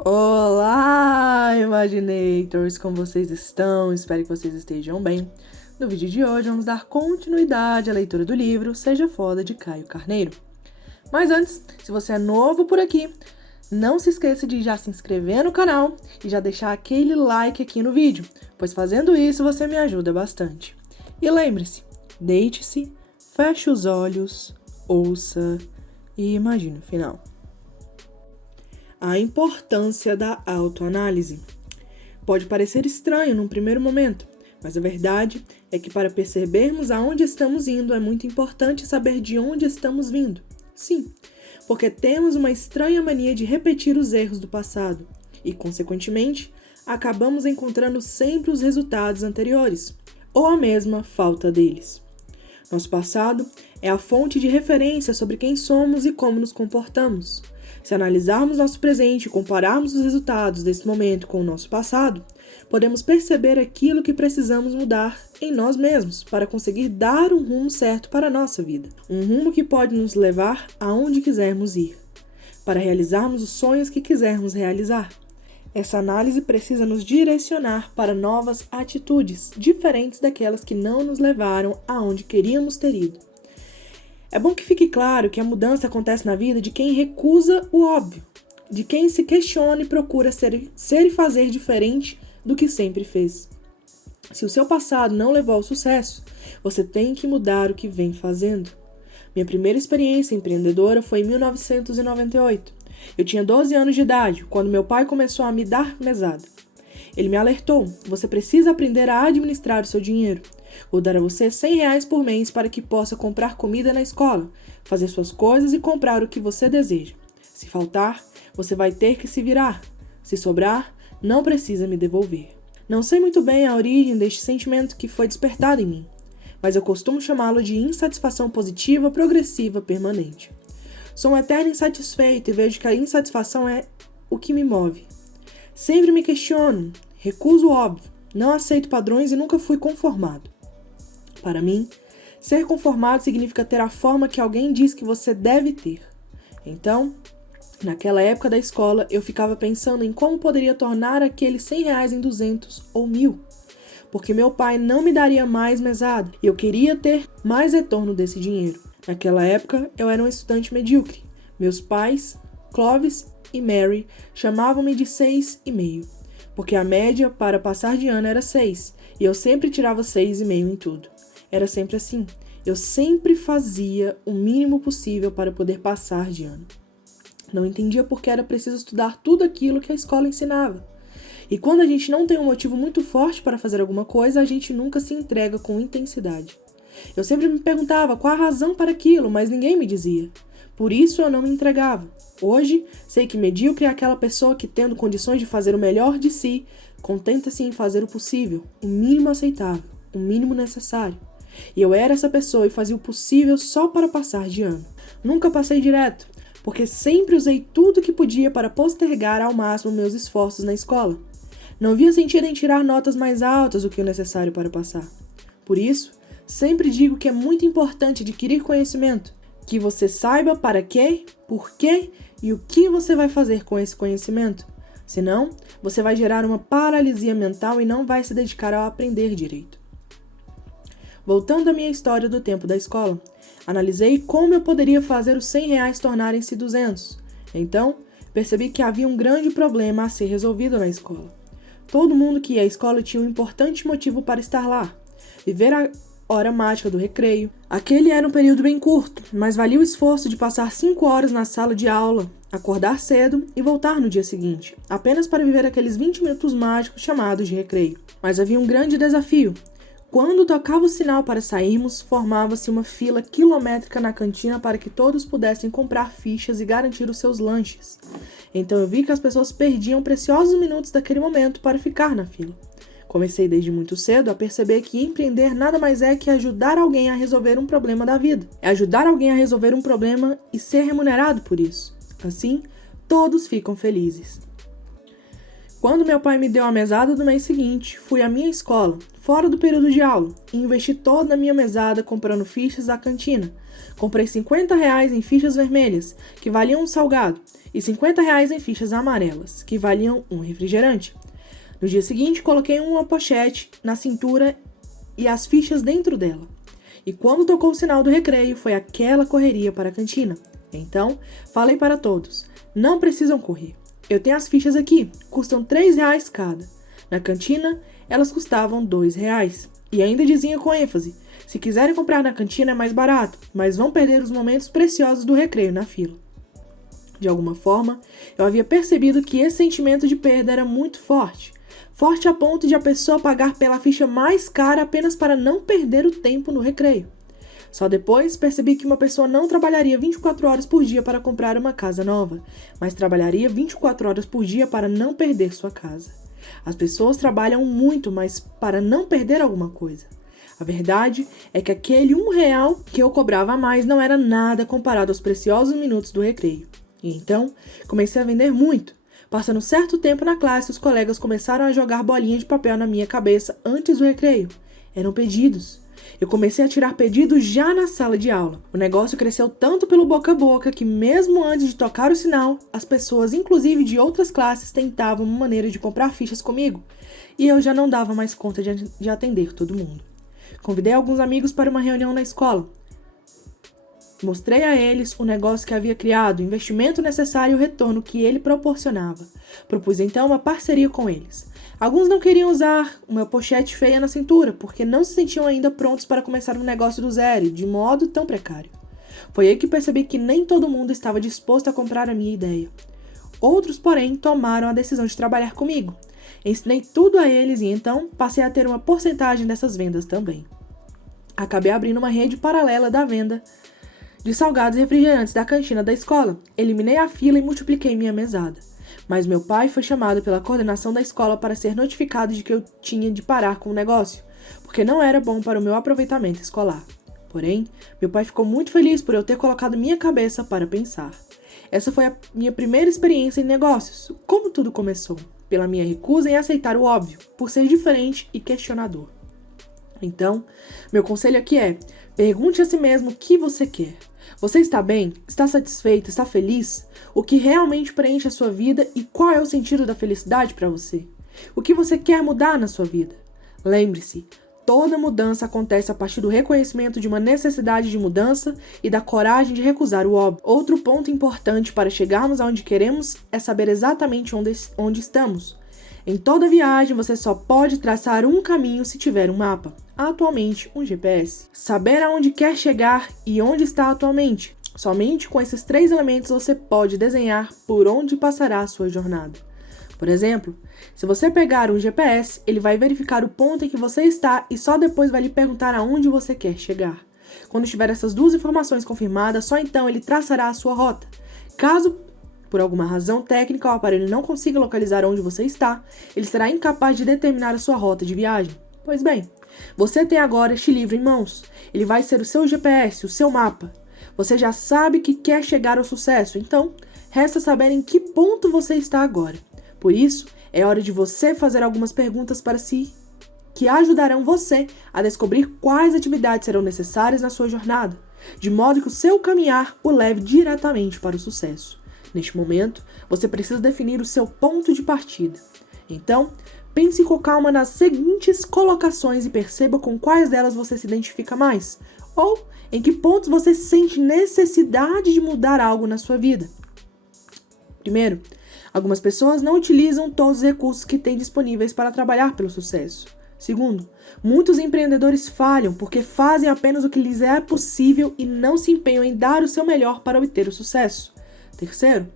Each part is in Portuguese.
Olá, Imaginators! Como vocês estão? Espero que vocês estejam bem. No vídeo de hoje vamos dar continuidade à leitura do livro Seja Foda, de Caio Carneiro. Mas antes, se você é novo por aqui, não se esqueça de já se inscrever no canal e já deixar aquele like aqui no vídeo, pois fazendo isso você me ajuda bastante. E lembre-se, deite-se, feche os olhos, ouça e imagine o final. A importância da autoanálise. Pode parecer estranho num primeiro momento, mas a verdade é que para percebermos aonde estamos indo é muito importante saber de onde estamos vindo. Sim, porque temos uma estranha mania de repetir os erros do passado e, consequentemente, acabamos encontrando sempre os resultados anteriores, ou a mesma falta deles. Nosso passado é a fonte de referência sobre quem somos e como nos comportamos. Se analisarmos nosso presente e compararmos os resultados desse momento com o nosso passado, podemos perceber aquilo que precisamos mudar em nós mesmos para conseguir dar um rumo certo para a nossa vida. Um rumo que pode nos levar aonde quisermos ir, para realizarmos os sonhos que quisermos realizar. Essa análise precisa nos direcionar para novas atitudes, diferentes daquelas que não nos levaram aonde queríamos ter ido. É bom que fique claro que a mudança acontece na vida de quem recusa o óbvio, de quem se questiona e procura ser e fazer diferente do que sempre fez. Se o seu passado não levou ao sucesso, você tem que mudar o que vem fazendo. Minha primeira experiência empreendedora foi em 1998. Eu tinha 12 anos de idade, quando meu pai começou a me dar mesada. Ele me alertou: você precisa aprender a administrar o seu dinheiro. Vou dar a você R$100 por mês para que possa comprar comida na escola, fazer suas coisas e comprar o que você deseja. Se faltar, você vai ter que se virar. Se sobrar, não precisa me devolver. Não sei muito bem a origem deste sentimento que foi despertado em mim, mas eu costumo chamá-lo de insatisfação positiva, progressiva, permanente. Sou um eterno insatisfeito e vejo que a insatisfação é o que me move. Sempre me questiono, recuso o óbvio, não aceito padrões e nunca fui conformado. Para mim, ser conformado significa ter a forma que alguém diz que você deve ter. Então, naquela época da escola, eu ficava pensando em como poderia tornar aqueles R$100 em 200 ou 1.000. Porque meu pai não me daria mais mesada e eu queria ter mais retorno desse dinheiro. Naquela época, eu era um estudante medíocre. Meus pais, Clovis e Mary, chamavam-me de 6,5, porque a média para passar de ano era 6, e eu sempre tirava 6,5 em tudo. Era sempre assim. Eu sempre fazia o mínimo possível para poder passar de ano. Não entendia por que era preciso estudar tudo aquilo que a escola ensinava. E quando a gente não tem um motivo muito forte para fazer alguma coisa, a gente nunca se entrega com intensidade. Eu sempre me perguntava qual a razão para aquilo, mas ninguém me dizia. Por isso eu não me entregava. Hoje, sei que medíocre é aquela pessoa que, tendo condições de fazer o melhor de si, contenta-se em fazer o possível, o mínimo aceitável, o mínimo necessário. E eu era essa pessoa e fazia o possível só para passar de ano. Nunca passei direto, porque sempre usei tudo que podia para postergar ao máximo meus esforços na escola. Não via sentido em tirar notas mais altas do que o necessário para passar. Por isso, sempre digo que é muito importante adquirir conhecimento, que você saiba para quê, por quê e o que você vai fazer com esse conhecimento. Senão, você vai gerar uma paralisia mental e não vai se dedicar ao aprender direito. Voltando à minha história do tempo da escola, analisei como eu poderia fazer os R$100 tornarem-se 200. Então, percebi que havia um grande problema a ser resolvido na escola. Todo mundo que ia à escola tinha um importante motivo para estar lá: viver a hora mágica do recreio. Aquele era um período bem curto, mas valia o esforço de passar 5 horas na sala de aula, acordar cedo e voltar no dia seguinte, apenas para viver aqueles 20 minutos mágicos chamados de recreio. Mas havia um grande desafio. Quando tocava o sinal para sairmos, formava-se uma fila quilométrica na cantina para que todos pudessem comprar fichas e garantir os seus lanches. Então eu vi que as pessoas perdiam preciosos minutos daquele momento para ficar na fila. Comecei desde muito cedo a perceber que empreender nada mais é que ajudar alguém a resolver um problema da vida. É ajudar alguém a resolver um problema e ser remunerado por isso. Assim, todos ficam felizes. Quando meu pai me deu a mesada do mês seguinte, fui à minha escola, fora do período de aula e investi toda a minha mesada comprando fichas da cantina. Comprei R$50 em fichas vermelhas, que valiam um salgado, e R$50 em fichas amarelas, que valiam um refrigerante. No dia seguinte, coloquei uma pochete na cintura e as fichas dentro dela. E quando tocou o sinal do recreio, foi aquela correria para a cantina. Então, falei para todos, não precisam correr. Eu tenho as fichas aqui, custam R$3 cada. Na cantina, elas custavam R$2. E ainda dizia com ênfase, se quiserem comprar na cantina é mais barato, mas vão perder os momentos preciosos do recreio na fila. De alguma forma, eu havia percebido que esse sentimento de perda era muito forte. Forte a ponto de a pessoa pagar pela ficha mais cara apenas para não perder o tempo no recreio. Só depois percebi que uma pessoa não trabalharia 24 horas por dia para comprar uma casa nova, mas trabalharia 24 horas por dia para não perder sua casa. As pessoas trabalham muito, mas para não perder alguma coisa. A verdade é que aquele R$1 que eu cobrava a mais não era nada comparado aos preciosos minutos do recreio. E então, comecei a vender muito. Passando certo tempo na classe, os colegas começaram a jogar bolinha de papel na minha cabeça antes do recreio. Eram pedidos. Eu comecei a tirar pedidos já na sala de aula. O negócio cresceu tanto pelo boca a boca que mesmo antes de tocar o sinal, as pessoas, inclusive de outras classes, tentavam uma maneira de comprar fichas comigo. E eu já não dava mais conta de atender todo mundo. Convidei alguns amigos para uma reunião na escola. Mostrei a eles o negócio que havia criado, o investimento necessário e o retorno que ele proporcionava. Propus então uma parceria com eles. Alguns não queriam usar uma pochete feia na cintura, porque não se sentiam ainda prontos para começar um negócio do zero, de modo tão precário. Foi aí que percebi que nem todo mundo estava disposto a comprar a minha ideia. Outros, porém, tomaram a decisão de trabalhar comigo. Ensinei tudo a eles e então passei a ter uma porcentagem dessas vendas também. Acabei abrindo uma rede paralela da venda de salgados e refrigerantes da cantina da escola. Eliminei a fila e multipliquei minha mesada. Mas meu pai foi chamado pela coordenação da escola para ser notificado de que eu tinha de parar com o negócio, porque não era bom para o meu aproveitamento escolar. Porém, meu pai ficou muito feliz por eu ter colocado minha cabeça para pensar. Essa foi a minha primeira experiência em negócios. Como tudo começou? Pela minha recusa em aceitar o óbvio, por ser diferente e questionador. Então, meu conselho aqui é, pergunte a si mesmo o que você quer. Você está bem? Está satisfeito? Está feliz? O que realmente preenche a sua vida e qual é o sentido da felicidade para você? O que você quer mudar na sua vida? Lembre-se, toda mudança acontece a partir do reconhecimento de uma necessidade de mudança e da coragem de recusar o óbvio. Outro ponto importante para chegarmos aonde queremos é saber exatamente onde estamos. Em toda viagem, você só pode traçar um caminho se tiver um mapa, atualmente um GPS. Saber aonde quer chegar e onde está atualmente. Somente com esses 3 elementos você pode desenhar por onde passará a sua jornada. Por exemplo, se você pegar um GPS, ele vai verificar o ponto em que você está e só depois vai lhe perguntar aonde você quer chegar. Quando tiver essas 2 informações confirmadas, só então ele traçará a sua rota. Caso por alguma razão técnica, o aparelho não consiga localizar onde você está, ele será incapaz de determinar a sua rota de viagem. Pois bem, você tem agora este livro em mãos. Ele vai ser o seu GPS, o seu mapa. Você já sabe que quer chegar ao sucesso, então resta saber em que ponto você está agora. Por isso, é hora de você fazer algumas perguntas para si, que ajudarão você a descobrir quais atividades serão necessárias na sua jornada, de modo que o seu caminhar o leve diretamente para o sucesso. Neste momento, você precisa definir o seu ponto de partida. Então, pense com calma nas seguintes colocações e perceba com quais delas você se identifica mais, ou em que pontos você sente necessidade de mudar algo na sua vida. Primeiro, algumas pessoas não utilizam todos os recursos que têm disponíveis para trabalhar pelo sucesso. Segundo, muitos empreendedores falham porque fazem apenas o que lhes é possível e não se empenham em dar o seu melhor para obter o sucesso. Terceiro,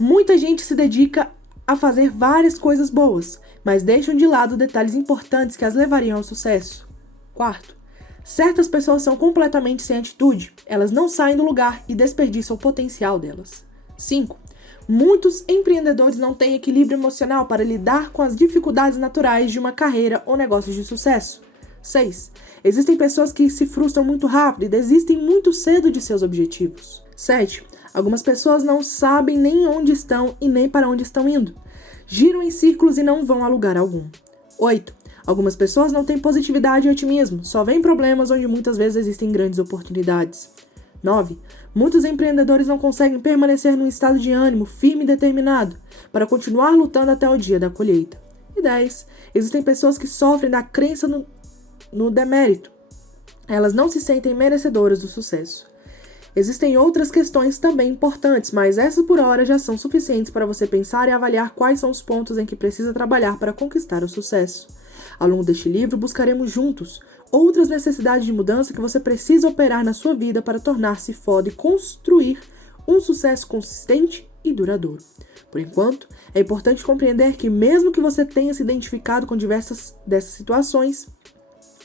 muita gente se dedica a fazer várias coisas boas, mas deixam de lado detalhes importantes que as levariam ao sucesso. Quarto, certas pessoas são completamente sem atitude, elas não saem do lugar e desperdiçam o potencial delas. 5. Muitos empreendedores não têm equilíbrio emocional para lidar com as dificuldades naturais de uma carreira ou negócio de sucesso. 6. Existem pessoas que se frustram muito rápido e desistem muito cedo de seus objetivos. 7. Algumas pessoas não sabem nem onde estão e nem para onde estão indo. Giram em círculos e não vão a lugar algum. 8. Algumas pessoas não têm positividade e otimismo, só veem problemas onde muitas vezes existem grandes oportunidades. 9. Muitos empreendedores não conseguem permanecer num estado de ânimo firme e determinado para continuar lutando até o dia da colheita. E 10. Existem pessoas que sofrem da crença no demérito. Elas não se sentem merecedoras do sucesso. Existem outras questões também importantes, mas essas por hora já são suficientes para você pensar e avaliar quais são os pontos em que precisa trabalhar para conquistar o sucesso. Ao longo deste livro, buscaremos juntos outras necessidades de mudança que você precisa operar na sua vida para tornar-se foda e construir um sucesso consistente e duradouro. Por enquanto, é importante compreender que mesmo que você tenha se identificado com diversas dessas situações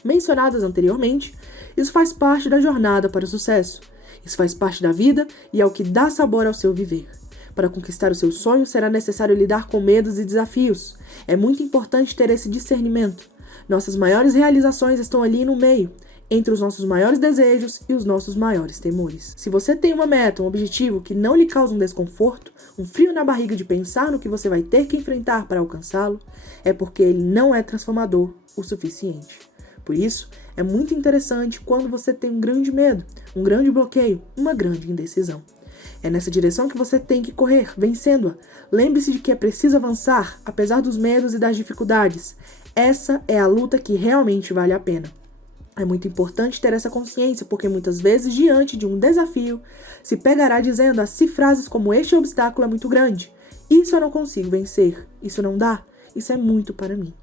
mencionadas anteriormente, isso faz parte da jornada para o sucesso. Isso faz parte da vida e é o que dá sabor ao seu viver. Para conquistar o seu sonho, será necessário lidar com medos e desafios. É muito importante ter esse discernimento. Nossas maiores realizações estão ali no meio, entre os nossos maiores desejos e os nossos maiores temores. Se você tem uma meta, um objetivo que não lhe causa um desconforto, um frio na barriga de pensar no que você vai ter que enfrentar para alcançá-lo, é porque ele não é transformador o suficiente. Por isso, é muito interessante quando você tem um grande medo, um grande bloqueio, uma grande indecisão. É nessa direção que você tem que correr, vencendo-a. Lembre-se de que é preciso avançar, apesar dos medos e das dificuldades. Essa é a luta que realmente vale a pena. É muito importante ter essa consciência, porque muitas vezes, diante de um desafio, se pegará dizendo a si frases como este obstáculo é muito grande, isso eu não consigo vencer, isso não dá, isso é muito para mim.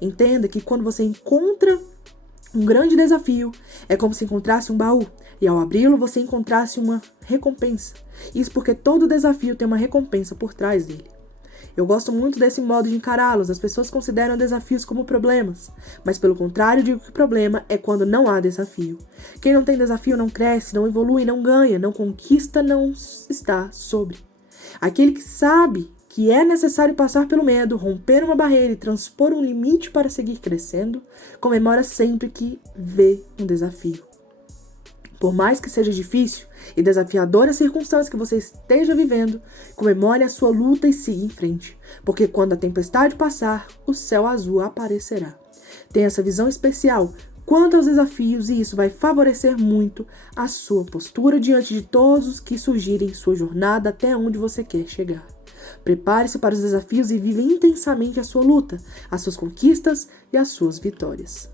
Entenda que quando você encontra um grande desafio, é como se encontrasse um baú, e ao abri-lo você encontrasse uma recompensa. Isso porque todo desafio tem uma recompensa por trás dele. Eu gosto muito desse modo de encará-los. As pessoas consideram desafios como problemas, mas pelo contrário, digo que o problema é quando não há desafio. Quem não tem desafio não cresce, não evolui, não ganha, não conquista, não está sobre. Aquele que sabe que é necessário passar pelo medo, romper uma barreira e transpor um limite para seguir crescendo, comemora sempre que vê um desafio. Por mais que seja difícil e desafiadora a circunstância que você esteja vivendo, comemore a sua luta e siga em frente, porque quando a tempestade passar, o céu azul aparecerá. Tenha essa visão especial quanto aos desafios e isso vai favorecer muito a sua postura diante de todos os que surgirem em sua jornada até onde você quer chegar. Prepare-se para os desafios e viva intensamente a sua luta, as suas conquistas e as suas vitórias.